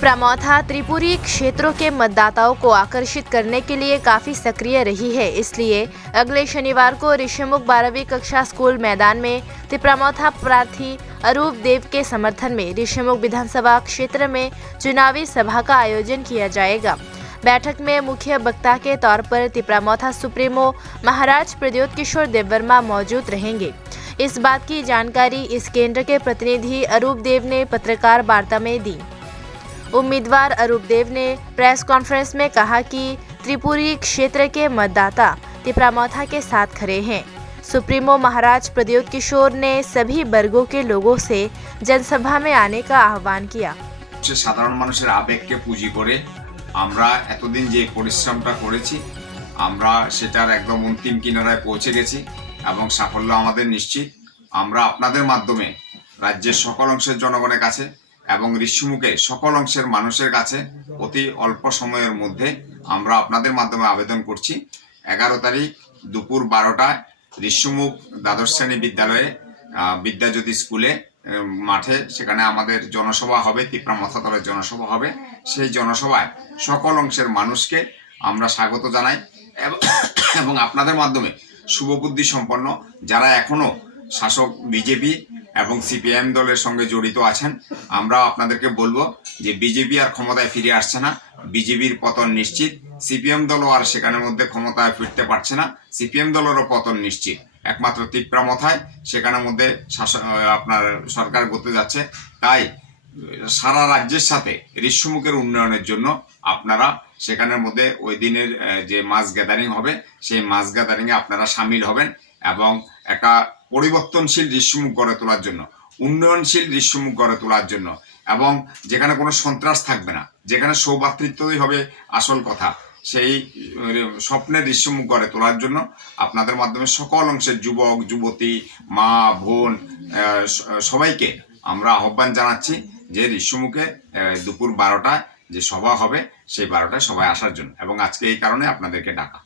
तिपरामौथा त्रिपुरी क्षेत्रों के मतदाताओं को आकर्षित करने के लिए काफ़ी सक्रिय रही है। इसलिए अगले शनिवार को ऋषिमुख 12वीं कक्षा स्कूल मैदान में तिपरामौथा प्रार्थी अरूप देव के समर्थन में ऋषिमुख विधानसभा क्षेत्र में चुनावी सभा का आयोजन किया जाएगा। बैठक में मुख्य वक्ता के तौर पर तिपरामौथा सुप्रीमो महाराज प्रद्योत किशोर देववर्मा मौजूद रहेंगे। इस बात की जानकारी इस केंद्र के प्रतिनिधि अरूप देव ने पत्रकार वार्ता में दी। उम्मीदवार अरूप देव ने प्रेस कॉन्फ्रेंस में कहा कि त्रिपुरी क्षेत्र के मतदाता तिपरामौथा के साथ खड़े हैं। सुप्रीमो महाराज प्रद्योत किशोर ने सभी वर्गों के लोगों से जनसभा में आने का आह्वान किया। সাধারণ মানুষের আবেগকে পুঁজি করে আমরা এতদিন যে পরিশ্রমটা করেছি আমরা সেটার একদম অন্তিম কিনারায় পৌঁছে গেছি এবং সাফল্য আমাদের নিশ্চিত। আমরা আপনাদের মাধ্যমে রাজ্যের সকল অংশের জনগণের কাছে এবং ঋষিমুখের সকল অংশের মানুষের কাছে অতি অল্প সময়ের মধ্যে আমরা আপনাদের মাধ্যমে আবেদন করছি। 11 তারিখ দুপুর 12টায় ঋষিমুখ দ্বাদশ শ্রেণী বিদ্যালয়ে বিদ্যাজ্যোতি স্কুলে মাঠে সেখানে আমাদের জনসভা হবে, তিপরামৌথা দলের জনসভা হবে। সেই জনসভায় সকল অংশের মানুষকে আমরা স্বাগত জানাই এবং আপনাদের মাধ্যমে শুভবুদ্ধি সম্পন্ন যারা এখনো শাসক বিজেপি এবং সিপিএম দলের সঙ্গে জড়িত আছেন, আমরা আপনাদেরকে বলবো যে বিজেপি আর ক্ষমতায় ফিরে আসছে না, বিজেপির পতন নিশ্চিত। সিপিএম দলও আর সেখানের মধ্যে ক্ষমতায় ফিরতে পারছে না, সিপিএম দলেরও পতন নিশ্চিত। একমাত্র তিপরামৌথায় সেখানের মধ্যে আপনার সরকার গড়তে যাচ্ছে। তাই সারা রাজ্যের সাথে ঋষিমুখের উন্নয়নের জন্য আপনারা সেখানের মধ্যে ওই দিনের যে মাস গ্যাদারিং হবে সেই মাস গ্যাদারিংয়ে আপনারা সামিল হবেন এবং একটা পরিবর্তনশীল ঋষিমুখ গড়ে তোলার জন্য, উন্নয়নশীল ঋষিমুখ গড়ে তোলার জন্য এবং যেখানে কোনো সন্ত্রাস থাকবে না, যেখানে সৌভ্রাতৃত্বই হবে আসল কথা, সেই স্বপ্নের ঋষিমুখ গড়ে তোলার জন্য আপনাদের মাধ্যমে সকল অংশের যুবক যুবতী মা বোন সবাইকে আমরা আহ্বান জানাচ্ছি যে ঋষিমুখে দুপুর 12টায় যে সভা হবে সেই 12টায় সবাই আসার জন্য এবং আজকে এই কারণে আপনাদেরকে ডাকা।